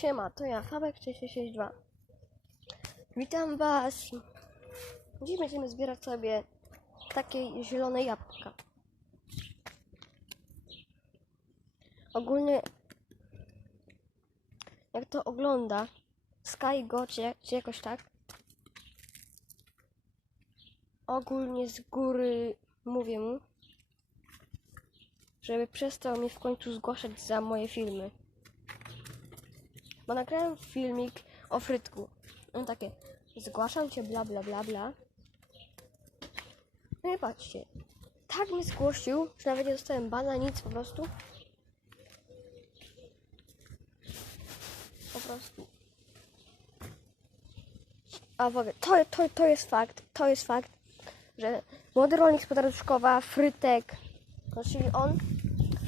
Siema, to ja, Fabek662. Witam Was. Dziś będziemy zbierać sobie takie zielone jabłka. Ogólnie, jak to ogląda Sky Go, czy, czy jakoś tak, ogólnie z góry mówię mu, żeby przestał mnie w końcu zgłaszać za moje filmy. Bo nagrałem filmik o frytku. No takie, zgłaszam cię, bla bla bla bla. No i patrzcie, tak mnie zgłosił, że nawet nie dostałem bana, nic po prostu. Po prostu. A w ogóle, to, to, to jest fakt, to jest fakt, że młody rolnik z Podaruszkowa, Frytek, no czyli on,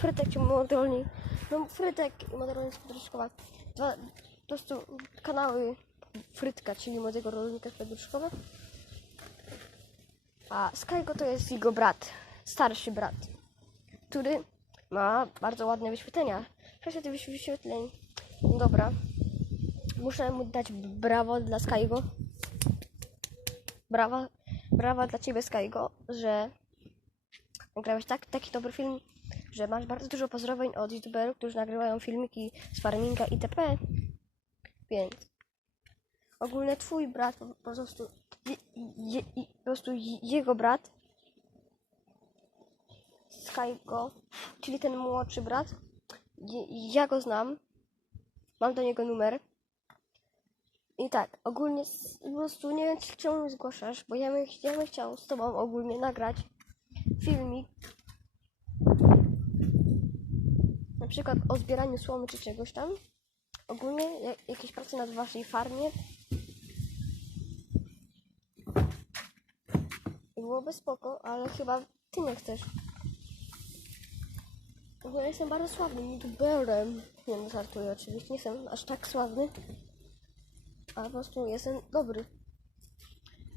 Frytek czy młody rolnik, no Frytek i młody rolnik z Podaruszkowa, dwa, po prostu kanały Frytka, czyli młodego rolnika z Podaruszkowa, a Skygo to jest jego brat, starszy brat, który ma bardzo ładne wyświetlenia. Proszę tych wyś- wyświetleń. No dobra. Muszę mu dać brawo dla Skygo. Brawa, brawa dla ciebie Skygo, że nagrałeś tak, taki dobry film, że masz bardzo dużo pozdrowień od youtuberów, którzy nagrywają filmiki z farminga itp. Więc ogólnie twój brat po, po prostu je, je, je, po prostu je- jego brat Skygo, czyli ten młodszy brat, je, ja go znam, mam do niego numer. I tak, ogólnie po prostu nie wiem, czemu zgłaszasz, bo ja bym, ja bym chciał z tobą ogólnie nagrać filmik na przykład o zbieraniu słomy czy czegoś tam. Ogólnie ja- jakieś prace na waszej farmie. I byłoby spoko, ale chyba ty nie chcesz. W jestem bardzo sławnym youtuberem. Nie no, żartuję oczywiście, nie jestem aż tak sławny. Ale po prostu jestem dobry.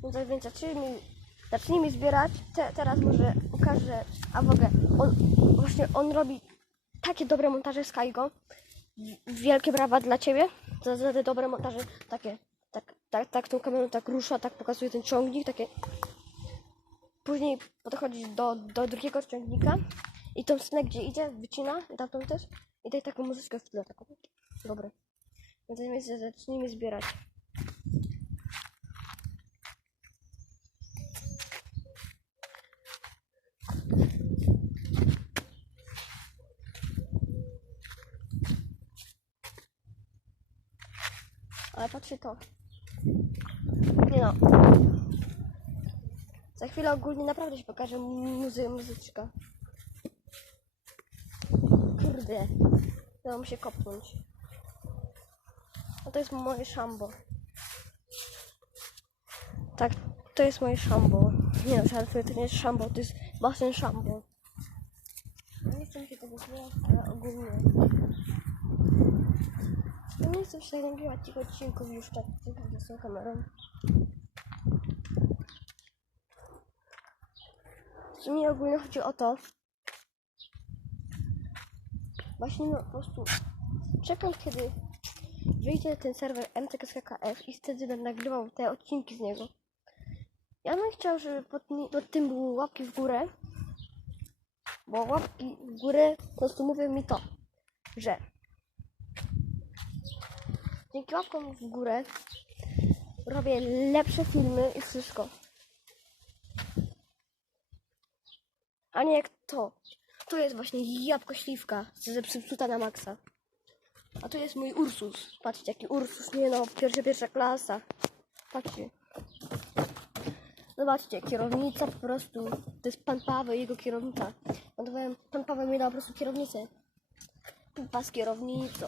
No to więc zacznijmy, zacznijmy zbierać. Te, teraz może ukażę, a w ogóle on, właśnie on robi takie dobre montaże Skygo. Wielkie brawa dla ciebie za, za te dobre montaże. Takie, tak, tak, tak tą kamerą tak rusza, tak pokazuje ten ciągnik, takie. Później podchodzisz do, do drugiego ciągnika i tą scenę, gdzie idzie, wycina, i tamtą też. I daj taką muzyczkę w tle, taką. Dobre. Zacznijmy zbierać. Ale patrzcie to. Nie no. Za chwilę ogólnie naprawdę się pokaże muzy muzyczka. Kurde. Dało mi się kopnąć. No to jest moje szambo. Tak, to jest moje szambo. Nie no, żartuję, to nie jest szambo, to jest basen szambo. Nie chcę się tego zbierać, ale ogólnie. No chcę się tak tych odcinków już tak tylko z tą kamerą. W sumie ogólnie chodzi o to, właśnie no po prostu czekam kiedy wyjdzie ten serwer MTKSKF i wtedy będę nagrywał te odcinki z niego. Ja bym chciał, żeby pod, pod tym były łapki w górę, bo łapki w górę po prostu mówią mi to, że dzięki łapkom w górę robię lepsze filmy i wszystko. A nie jak to. To jest właśnie jabłko śliwka zepsuta na maksa. A to jest mój Ursus. Patrzcie, jaki Ursus. Nie no, pierwsza, pierwsza klasa. Patrzcie. Zobaczcie, kierownica po prostu. To jest pan Paweł, jego kierownica. Pan, pan Paweł mi dał po prostu kierownicę. Pas kierownicą.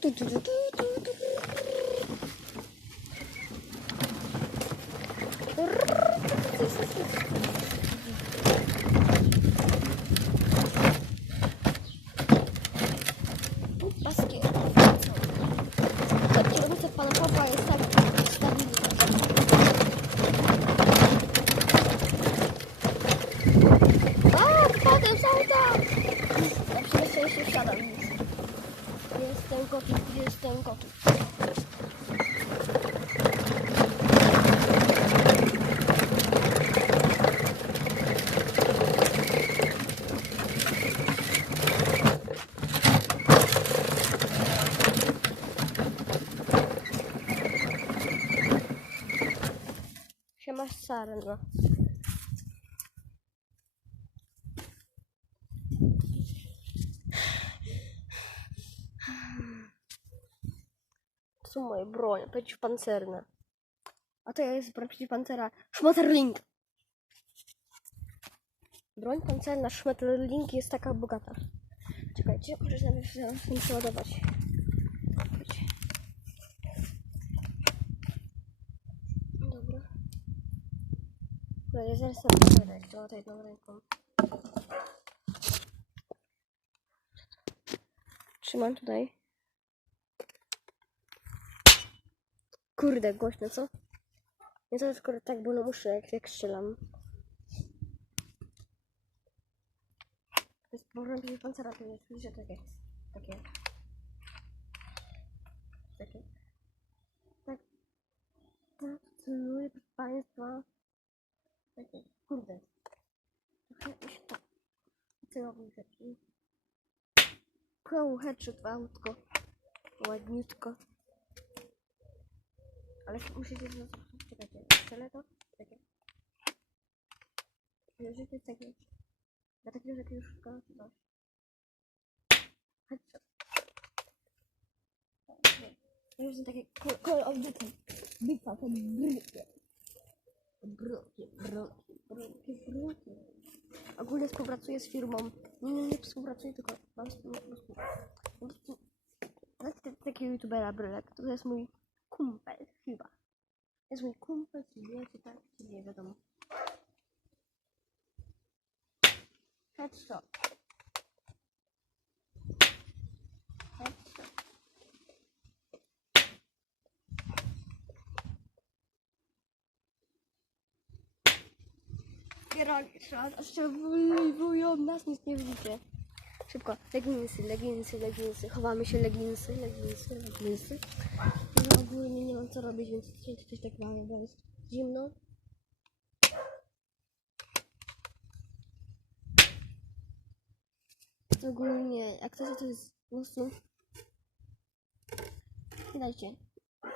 嘟嘟嘟嘟 Sarno. To są moje bronie, przeciwpancerne. A to jest broń przeciwpancera Schmetterling. Broń pancerna Schmetterling jest taka bogata. Czekajcie, muszę sobie w tym przeładować. No ręką. Trzymam tutaj. Kurde, głośno, co? Nie to skoro tak bolą uszy, jak, jak strzelam. To jest porządek pancera, to jest, widzicie, takie, takie, takie, tak, tak, celuję, Państwa, takie, kurde, trochę mi się tak, celowo rzeczy. Koło headshot autko, ładniutko. Ale musicie zrozumieć, czekajcie, strzelę to, takie. Życie takie. Ja takiego że już szkoda, coś. Headshot. Już są takie call, call of duty. Bitwa, to brykie, brykie, brykie. Ogólnie współpracuję z firmą. Nie, nie, nie współpracuję, tylko mam. Znacie takiego youtubera Brylek? To jest mój kumpel, chyba. Jest mój kumpel, czy nie, czy tak, czy nie wiadomo. Headshot. Wyliwują, nas nic nie widzicie. Szybko, leginsy, leginsy, leginsy, chowamy się, leginsy, leginsy, leginsy. No ogólnie nie mam co robić, więc coś tak mamy, bo jest zimno. Ogólnie, jak chcecie, to jest po prostu... Dajcie.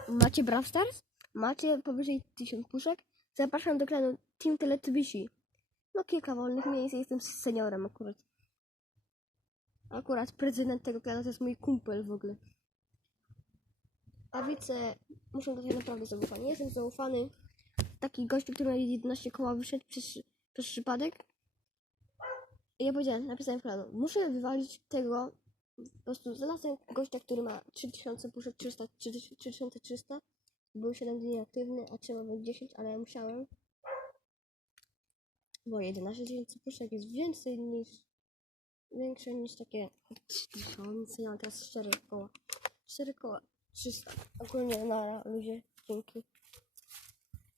Macie Brawl Stars? Macie powyżej 1000 puszek? Zapraszam do klanu Team Teletubbiesi. No kilka wolnych miejsc, jestem seniorem akurat. Akurat prezydent tego klanu to jest mój kumpel w ogóle. A wice muszą być naprawdę zaufani. Jestem zaufany. Taki gościu, który ma 11 koła wyszedł przez, przez przypadek. I ja powiedziałem, napisałem w planu, muszę wywalić tego, po prostu znalazłem gościa, który ma 3000 puszek, 300, 3300. Był 7 dni aktywny, a trzeba było 10, ale ja musiałem. Bo 11 tysięcy puszek jest więcej niż, większe niż takie 3000, ja mam teraz 4 koła. 4 koła, 300. Ogólnie na ludzie, dzięki.